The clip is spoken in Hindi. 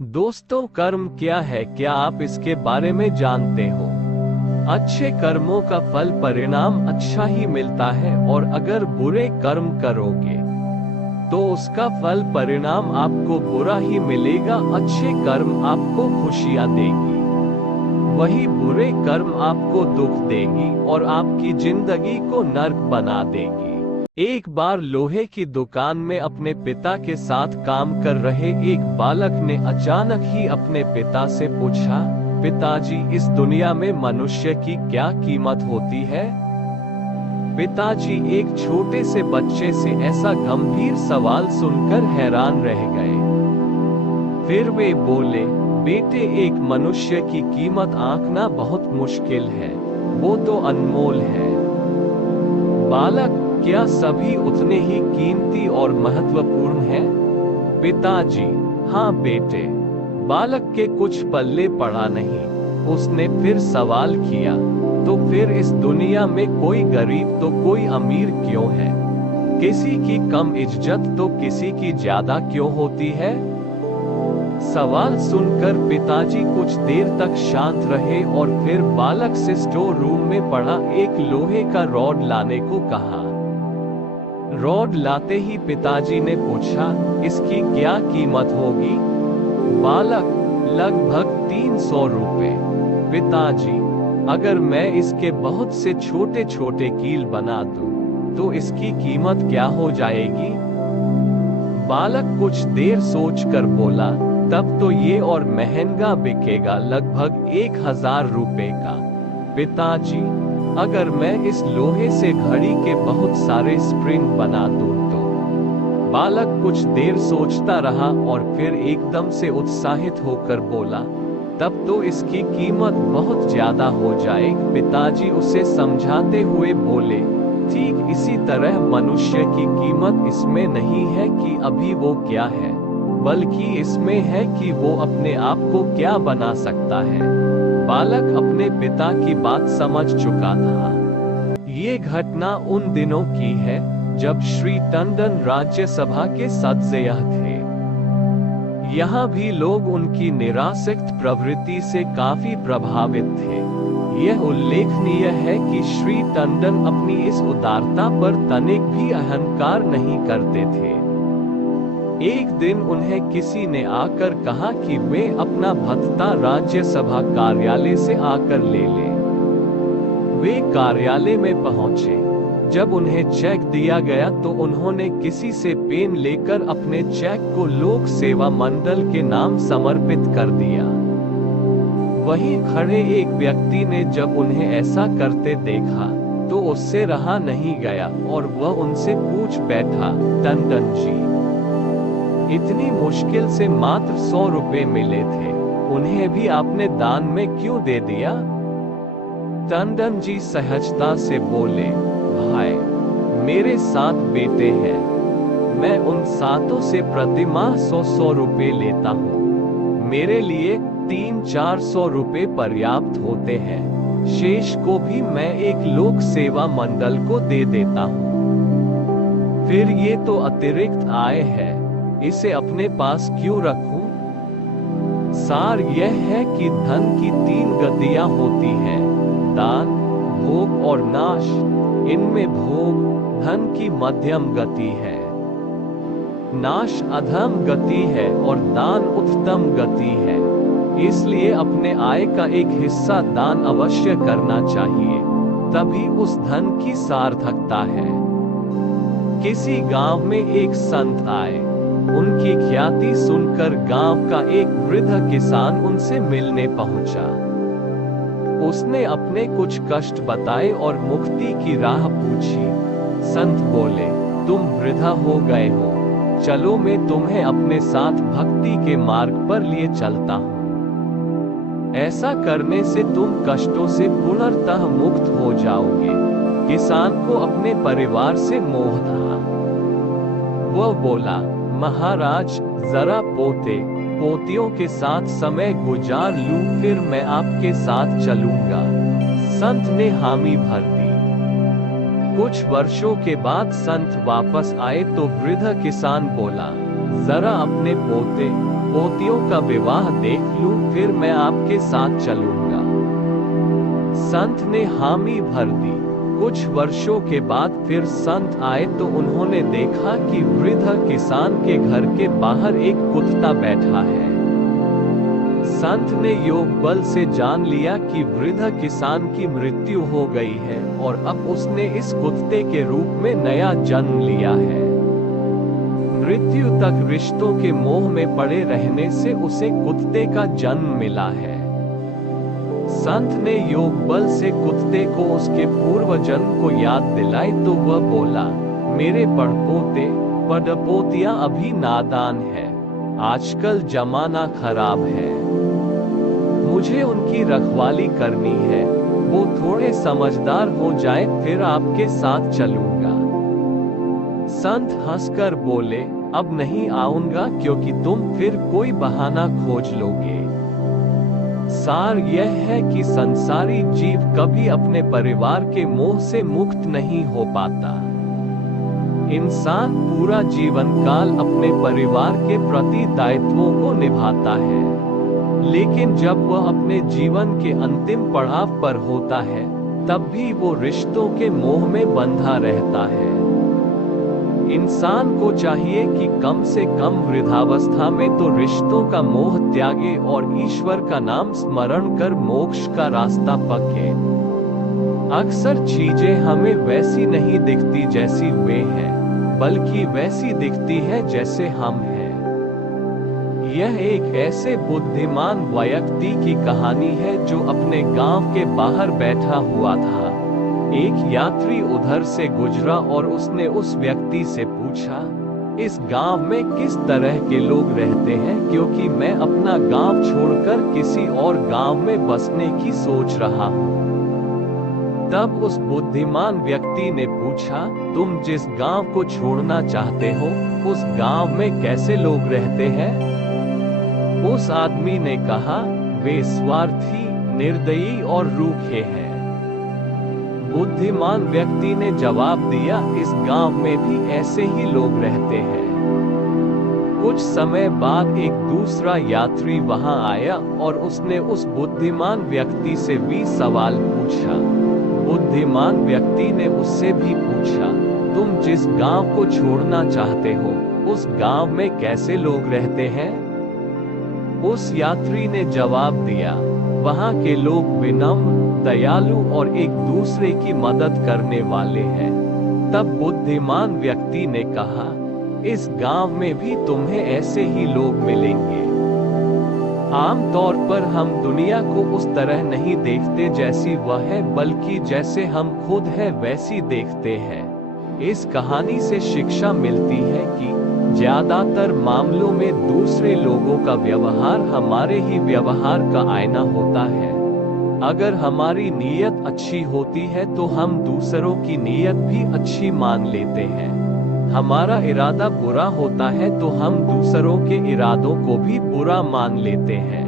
दोस्तों, कर्म क्या है, क्या आप इसके बारे में जानते हो? अच्छे कर्मों का फल परिणाम अच्छा ही मिलता है और अगर बुरे कर्म करोगे तो उसका फल परिणाम आपको बुरा ही मिलेगा। अच्छे कर्म आपको खुशियां देगी, वही बुरे कर्म आपको दुख देगी और आपकी जिंदगी को नर्क बना देगी। एक बार लोहे की दुकान में अपने पिता के साथ काम कर रहे एक बालक ने अचानक ही अपने पिता से पूछा, पिताजी, इस दुनिया में मनुष्य की क्या कीमत होती है? पिताजी एक छोटे से बच्चे से ऐसा गंभीर सवाल सुनकर हैरान रह गए। फिर वे बोले, बेटे, एक मनुष्य की कीमत आंकना बहुत मुश्किल है, वो तो अनमोल है। बालक, क्या सभी उतने ही कीमती और महत्वपूर्ण हैं? पिताजी, हाँ बेटे। बालक के कुछ पल्ले पड़ा नहीं। उसने फिर सवाल किया, तो फिर इस दुनिया में कोई गरीब तो कोई अमीर क्यों है? किसी की कम इज्जत तो किसी की ज्यादा क्यों होती है? सवाल सुनकर पिताजी कुछ देर तक शांत रहे और फिर बालक से स्टोर रूम में पड़ा एक लोहे का रॉड लाने को कहा। रॉड लाते ही पिताजी ने पूछा, इसकी क्या कीमत होगी? बालक, लगभग 300 रुपए। पिताजी, अगर मैं इसके बहुत से छोटे छोटे कील बना दूं, तो इसकी कीमत क्या हो जाएगी? बालक कुछ देर सोचकर बोला, तब तो ये और महंगा बिकेगा, लगभग 1000 रुपए का। पिताजी, अगर मैं इस लोहे से घड़ी के बहुत सारे स्प्रिंग बना दूं तो? बालक कुछ देर सोचता रहा और फिर एकदम से उत्साहित होकर बोला, तब तो इसकी कीमत बहुत ज्यादा हो जाएगी। पिताजी उसे समझाते हुए बोले, ठीक इसी तरह मनुष्य की कीमत इसमें नहीं है कि अभी वो क्या है, बल्कि इसमें है कि वो अपने आप को क्या बना सकता है। बालक अपने पिता की बात समझ चुका था। ये घटना उन दिनों की है जब श्री टंडन राज्यसभा के सदस्य थे। यहाँ भी लोग उनकी निरासक्त प्रवृत्ति से काफी प्रभावित थे। यह उल्लेखनीय है कि श्री टंडन अपनी इस उदारता पर तनिक भी अहंकार नहीं करते थे। एक दिन उन्हें किसी ने आकर कहा कि वे अपना भत्ता राज्यसभा कार्यालय से आकर ले लें। वे कार्यालय में पहुंचे। जब उन्हें चेक दिया गया तो उन्होंने किसी से पेन लेकर अपने चेक को लोक सेवा मंडल के नाम समर्पित कर दिया। वहीं खड़े एक व्यक्ति ने जब उन्हें ऐसा करते देखा तो उससे रहा नहीं गया और वह उनसे पूछ बैठा, टंडन जी, इतनी मुश्किल से मात्र 100 रुपए मिले थे, उन्हें भी आपने दान में क्यों दे दिया? टंडन जी सहजता से बोले, भाई, मेरे 7 बेटे हैं, मैं उन 7 से प्रतिमाह 100 रुपए लेता हूँ। मेरे लिए 300-400 रुपए पर्याप्त होते हैं, शेष को भी मैं एक लोक सेवा मंडल को दे देता हूँ। फिर ये तो अतिरिक्त आय है, इसे अपने पास क्यों रखूं? सार यह है कि धन की 3 गतियां होती हैं, दान, भोग और नाश। इनमें भोग धन की मध्यम गति है, नाश अधम गति है और दान उत्तम गति है। इसलिए अपने आय का एक हिस्सा दान अवश्य करना चाहिए, तभी उस धन की सार्थकता है। किसी गांव में एक संत आए। उनकी ख्याति सुनकर गांव का एक वृद्ध किसान उनसे मिलने पहुंचा। उसने अपने कुछ कष्ट बताए और मुक्ति की राह पूछी। संत बोले, तुम वृद्ध हो गए हो, चलो मैं तुम्हें अपने साथ भक्ति के मार्ग पर लिए चलता हूँ। ऐसा करने से तुम कष्टों से पूर्णतः मुक्त हो जाओगे। किसान को अपने परिवार से मोह था। वह बोला, महाराज, जरा पोते पोतियों के साथ समय गुजार लूं, फिर मैं आपके साथ चलूंगा। संत ने हामी भर दी। कुछ वर्षों के बाद संत वापस आए तो वृद्ध किसान बोला, जरा अपने पोते पोतियों का विवाह देख लूं, फिर मैं आपके साथ चलूंगा। संत ने हामी भर दी। कुछ वर्षों के बाद फिर संत आए तो उन्होंने देखा कि वृद्ध किसान के घर के बाहर एक कुत्ता बैठा है। संत ने योग बल से जान लिया कि वृद्ध किसान की मृत्यु हो गई है और अब उसने इस कुत्ते के रूप में नया जन्म लिया है। मृत्यु तक रिश्तों के मोह में पड़े रहने से उसे कुत्ते का जन्म मिला है। संत ने योग बल से कुत्ते को उसके पूर्व जन्म को याद दिलाई तो वह बोला, मेरे पड़पोते पड़पोतियां अभी नादान है, आजकल जमाना खराब है, मुझे उनकी रखवाली करनी है, वो थोड़े समझदार हो जाए फिर आपके साथ चलूंगा। संत हंसकर बोले, अब नहीं आऊंगा क्योंकि तुम फिर कोई बहाना खोज लोगे। सार यह है कि संसारी जीव कभी अपने परिवार के मोह से मुक्त नहीं हो पाता। इंसान पूरा जीवन काल अपने परिवार के प्रति दायित्वों को निभाता है, लेकिन जब वह अपने जीवन के अंतिम पड़ाव पर होता है तब भी वो रिश्तों के मोह में बंधा रहता है। इंसान को चाहिए कि कम से कम वृद्धावस्था में तो रिश्तों का मोह त्यागे और ईश्वर का नाम स्मरण कर मोक्ष का रास्ता पके। अक्सर चीजें हमें वैसी नहीं दिखती जैसी वे हैं, बल्कि वैसी दिखती है जैसे हम हैं। यह एक ऐसे बुद्धिमान व्यक्ति की कहानी है जो अपने गांव के बाहर बैठा हुआ था। एक यात्री उधर से गुजरा और उसने उस व्यक्ति से पूछा, इस गांव में किस तरह के लोग रहते हैं, क्योंकि मैं अपना गांव छोड़कर किसी और गांव में बसने की सोच रहा हूं। तब उस बुद्धिमान व्यक्ति ने पूछा, तुम जिस गांव को छोड़ना चाहते हो उस गांव में कैसे लोग रहते हैं? उस आदमी ने कहा, वे स्वार्थी, निर्दयी और रूखे हैं। बुद्धिमान व्यक्ति ने जवाब दिया, इस गांव में भी ऐसे ही लोग रहते हैं। कुछ समय बाद एक दूसरा यात्री वहां आया और उसने उस बुद्धिमान व्यक्ति से भी सवाल पूछा। बुद्धिमान व्यक्ति ने उससे भी पूछा, तुम जिस गांव को छोड़ना चाहते हो उस गांव में कैसे लोग रहते हैं? उस यात्री ने जवाब दिया, वहां के लोग विनम्र, दयालु और एक दूसरे की मदद करने वाले हैं। तब बुद्धिमान व्यक्ति ने कहा, इस गांव में भी तुम्हें ऐसे ही लोग मिलेंगे। आमतौर पर हम दुनिया को उस तरह नहीं देखते जैसी वह है, बल्कि जैसे हम खुद है वैसी देखते हैं। इस कहानी से शिक्षा मिलती है कि ज्यादातर मामलों में दूसरे लोगों का व्यवहार हमारे ही व्यवहार का आईना होता है। अगर हमारी नीयत अच्छी होती है तो हम दूसरों की नीयत भी अच्छी मान लेते हैं। हमारा इरादा बुरा होता है तो हम दूसरों के इरादों को भी बुरा मान लेते हैं।